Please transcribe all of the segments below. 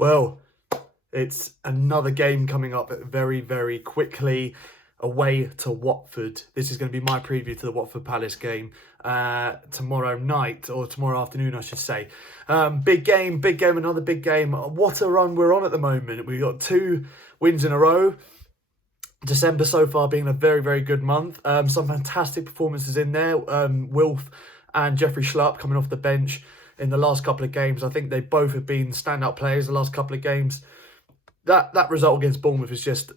Well, it's another game coming up very, very quickly, away to Watford. This is going to be my preview to the Watford Palace game tomorrow night, or tomorrow afternoon, I should say. Big game, another big game. What a run we're on at the moment. We've got 2 wins in a row. December so far being a very, very good month. Some fantastic performances in there. Wilf and Jeffrey Schlupp coming off the bench in the last couple of games. I think they both have been standout players the last couple of games. That result against Bournemouth is just,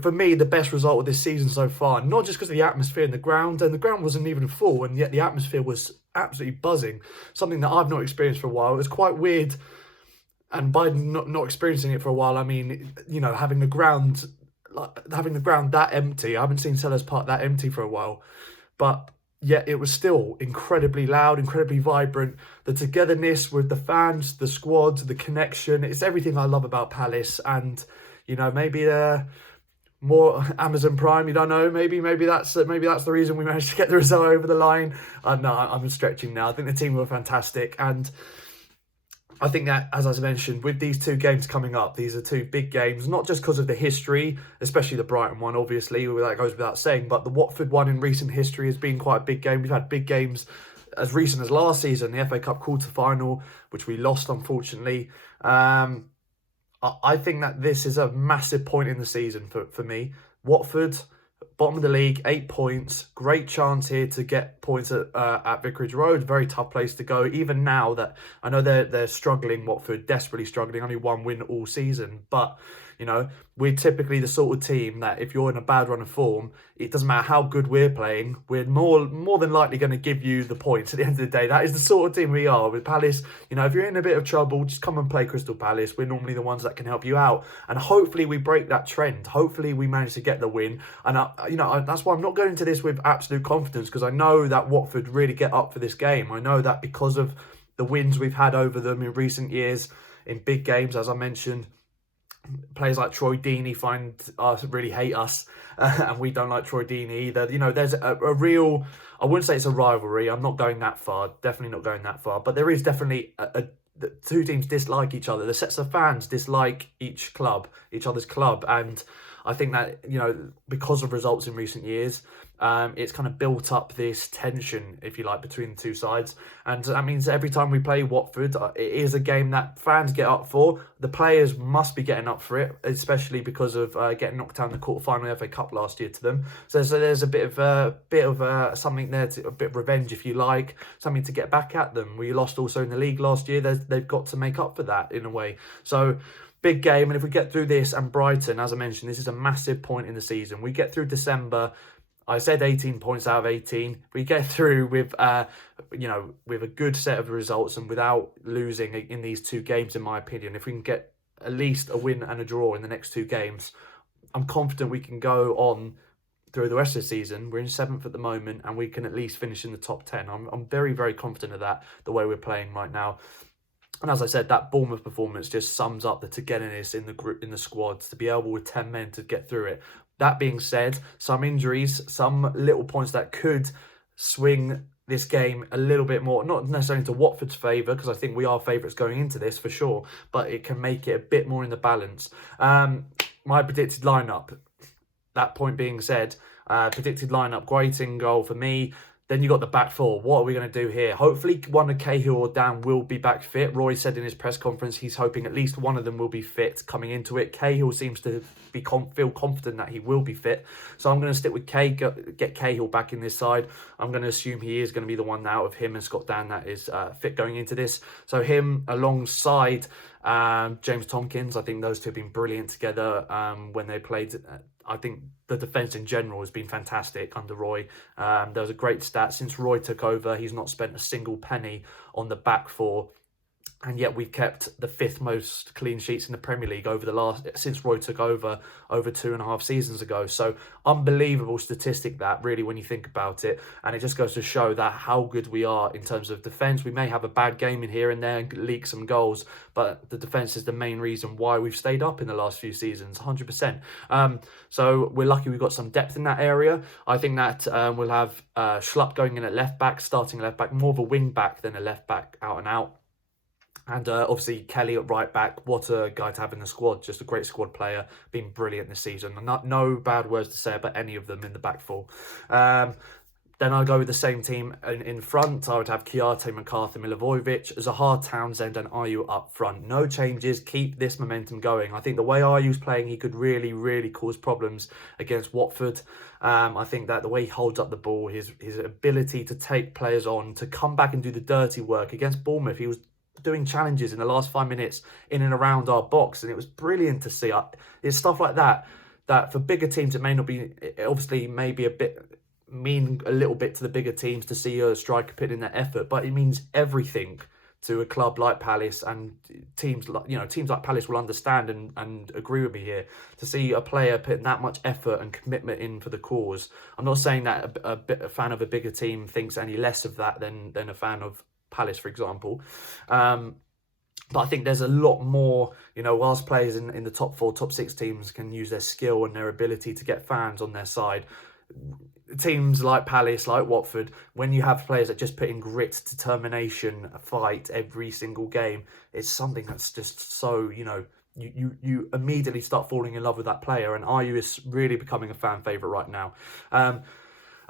for me, the best result of this season so far. Not just because of the atmosphere in the ground, and the ground wasn't even full, and yet the atmosphere was absolutely buzzing. Something that I've not experienced for a while. It was quite weird, and by not experiencing it for a while, I mean, you know, having the ground that empty. I haven't seen Sellers Park that empty for a while, but yet it was still incredibly loud, incredibly vibrant. The togetherness with the fans, the squad, the connection, it's everything I love about Palace. And, you know, maybe more Amazon Prime, you don't know, maybe that's the reason we managed to get the result over the line. No, I'm stretching now. I think the team were fantastic, and I think that, as I mentioned, with these 2 games coming up, these are 2 big games, not just because of the history, especially the Brighton one, obviously, that goes without saying, but the Watford one in recent history has been quite a big game. We've had big games as recent as last season, the FA Cup quarter-final, which we lost, unfortunately. I think that this is a massive point in the season for me. Watford, bottom of the league, 8 points. Great chance here to get points at Vicarage Road. Very tough place to go. Even now that I know they're struggling, Watford, desperately struggling. Only 1 win all season. But, you know, we're typically the sort of team that if you're in a bad run of form, it doesn't matter how good we're playing, we're more than likely going to give you the points at the end of the day. That is the sort of team we are. With Palace, you know, if you're in a bit of trouble, just come and play Crystal Palace. We're normally the ones that can help you out. And hopefully we break that trend. Hopefully we manage to get the win. And, that's why I'm not going into this with absolute confidence, because I know that Watford really get up for this game. I know that because of the wins we've had over them in recent years in big games, as I mentioned. Players like Troy Deeney really hate us, and we don't like Troy Deeney either. You know, there's a real, I wouldn't say it's a rivalry. I'm not going that far. Definitely not going that far. But there is definitely the 2 teams dislike each other. The sets of fans dislike each other's club, and I think that, you know, because of results in recent years, it's kind of built up this tension, if you like, between the 2 sides. And that means every time we play Watford, it is a game that fans get up for. The players must be getting up for it, especially because of getting knocked out in the quarter-final FA Cup last year to them. So there's a bit of something there, a bit of revenge, if you like, something to get back at them. We lost also in the league last year. They've got to make up for that in a way. So big game, and if we get through this, and Brighton, as I mentioned, this is a massive point in the season. We get through December, I said 18 points out of 18. We get through with, with a good set of results and without losing in these 2 games, in my opinion. If we can get at least a win and a draw in the next 2 games, I'm confident we can go on through the rest of the season. We're in 7th at the moment, and we can at least finish in the top 10. I'm very, very confident of that, the way we're playing right now. And as I said, that Bournemouth performance just sums up the togetherness in the group, in the squad, to be able with 10 men to get through it. That being said, some injuries, some little points that could swing this game a little bit more, not necessarily into Watford's favour, because I think we are favourites going into this for sure, but it can make it a bit more in the balance. My predicted lineup, that point being said, predicted lineup, Guaita in goal for me. Then you got the back 4. What are we going to do here? Hopefully one of Cahill or Dan will be back fit. Roy said in his press conference he's hoping at least one of them will be fit coming into it. Cahill seems to feel confident that he will be fit. So I'm going to stick with get Cahill back in this side. I'm going to assume he is going to be the one out of him and Scott Dan that is fit going into this. So him alongside James Tompkins. I think those 2 have been brilliant together when they played. I think the defence in general has been fantastic under Roy. There was a great stat. Since Roy took over, he's not spent a single penny on the back 4. And yet we've kept the 5th most clean sheets in the Premier League since Roy took over 2.5 seasons ago. So unbelievable statistic that, really, when you think about it. And it just goes to show that how good we are in terms of defence. We may have a bad game in here and there and leak some goals, but the defence is the main reason why we've stayed up in the last few seasons, 100%. So we're lucky we've got some depth in that area. I think that we'll have Schlupp going in at left back, starting left back, more of a wing back than a left back out and out. And obviously Kelly at right back, what a guy to have in the squad. Just a great squad player, been brilliant this season. No bad words to say about any of them in the back four. Then I'll go with the same team in front. I would have Kiarte, McCarthy, Milivojevic, Zaha, Townsend and Ayew up front. No changes. Keep this momentum going. I think the way Ayew's playing, he could really, really cause problems against Watford. I think that the way he holds up the ball, his ability to take players on, to come back and do the dirty work against Bournemouth, he was doing challenges in the last 5 minutes in and around our box, and it was brilliant to see. It's stuff like that for bigger teams, it may not be, obviously maybe a bit mean a little bit to the bigger teams to see a striker put in that effort, but it means everything to a club like Palace, and teams like Palace will understand and agree with me here, to see a player putting that much effort and commitment in for the cause. I'm not saying that a fan of a bigger team thinks any less of that than a fan of Palace, for example. But I think there's a lot more, whilst players in the top 4, top 6 teams can use their skill and their ability to get fans on their side, teams like Palace, like Watford, when you have players that just put in grit, determination, a fight every single game, it's something that's just so, you immediately start falling in love with that player, and Ayew is really becoming a fan favourite right now.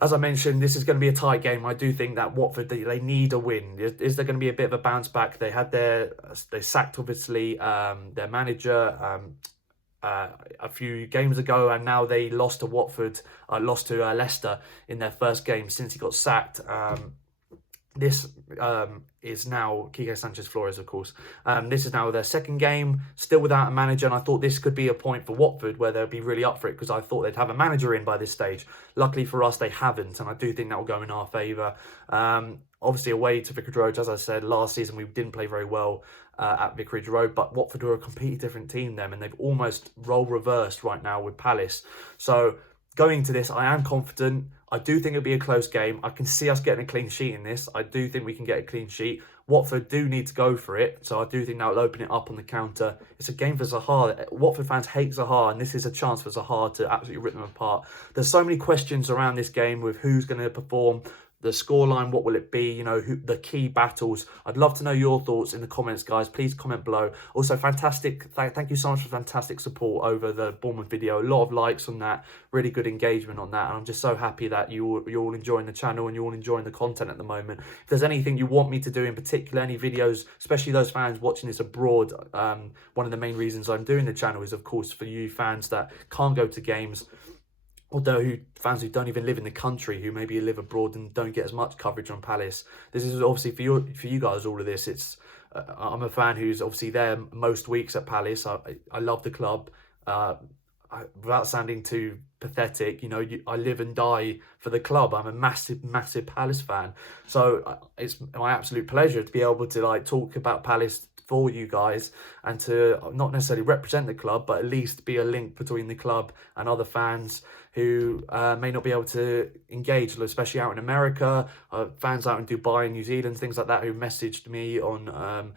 As I mentioned, this is going to be a tight game. I do think that Watford, they need a win. Is there going to be a bit of a bounce back? They sacked, obviously, their manager a few games ago, and now they lost to Watford, lost to Leicester in their first game since he got sacked. This is now Quique Sanchez-Flores, of course. This is now their second game, still without a manager, and I thought this could be a point for Watford where they'll be really up for it, because I thought they'd have a manager in by this stage. Luckily for us, they haven't, and I do think that will go in our favour. Obviously, away to Vicarage Road, as I said, last season we didn't play very well at Vicarage Road, but Watford are a completely different team then, and they've almost role reversed right now with Palace. So going into this, I am confident. I do think it'll be a close game. I can see us getting a clean sheet in this. I do think we can get a clean sheet. Watford do need to go for it, so I do think that will open it up on the counter. It's a game for Zaha. Watford fans hate Zaha, and this is a chance for Zaha to absolutely rip them apart. There's so many questions around this game with who's going to perform, the scoreline, what will it be, the key battles. I'd love to know your thoughts in the comments, guys. Please comment below. Also, fantastic, thank you so much for fantastic support over the Bournemouth video. A lot of likes on that, really good engagement on that, and I'm just so happy that you're all enjoying the channel and you're all enjoying the content at the moment. If there's anything you want me to do in particular, any videos, especially those fans watching this abroad, one of the main reasons I'm doing the channel is, of course, for you fans that can't go to games, although fans who don't even live in the country, who maybe live abroad and don't get as much coverage on Palace. This is obviously for you guys, all of this. It's I'm a fan who's obviously there most weeks at Palace. I love the club. Without sounding too pathetic, I live and die for the club. I'm a massive, massive Palace fan. So it's my absolute pleasure to be able to talk about Palace for you guys, and to not necessarily represent the club, but at least be a link between the club and other fans who may not be able to engage, especially out in America, fans out in Dubai and New Zealand, things like that, who messaged me on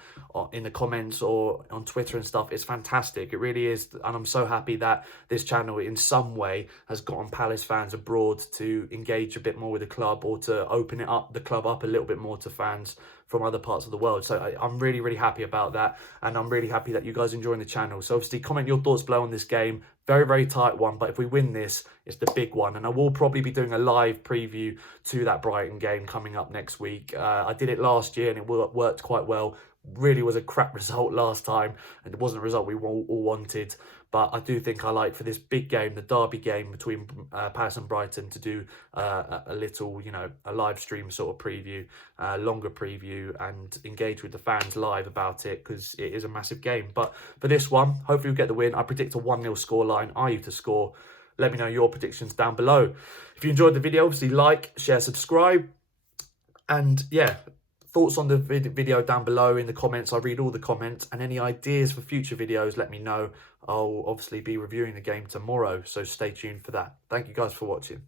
in the comments or on Twitter and stuff. It's fantastic, it really is, and I'm so happy that this channel in some way has gotten Palace fans abroad to engage a bit more with the club, or to open the club up a little bit more to fans from other parts of the world. So I'm really, really happy about that, and I'm really happy that you guys are enjoying the channel. So obviously comment your thoughts below on this game. Very, very tight one, but if we win this, it's the big one, and I will probably be doing a live preview to that Brighton game coming up next week. I did it last year and it worked quite well. Really was a crap result last time, and it wasn't a result we all wanted, but I do think I like for this big game, the derby game between Palace and Brighton, to do a little, a live stream sort of preview, longer preview, and engage with the fans live about it, because it is a massive game. But for this one, hopefully we'll get the win. I predict a 1-0 scoreline. Ayew to score. Let me know your predictions down below. If you enjoyed the video, obviously like, share, subscribe, and yeah, thoughts on the video down below in the comments. I read all the comments, and any ideas for future videos, let me know. I'll obviously be reviewing the game tomorrow, so stay tuned for that. Thank you guys for watching.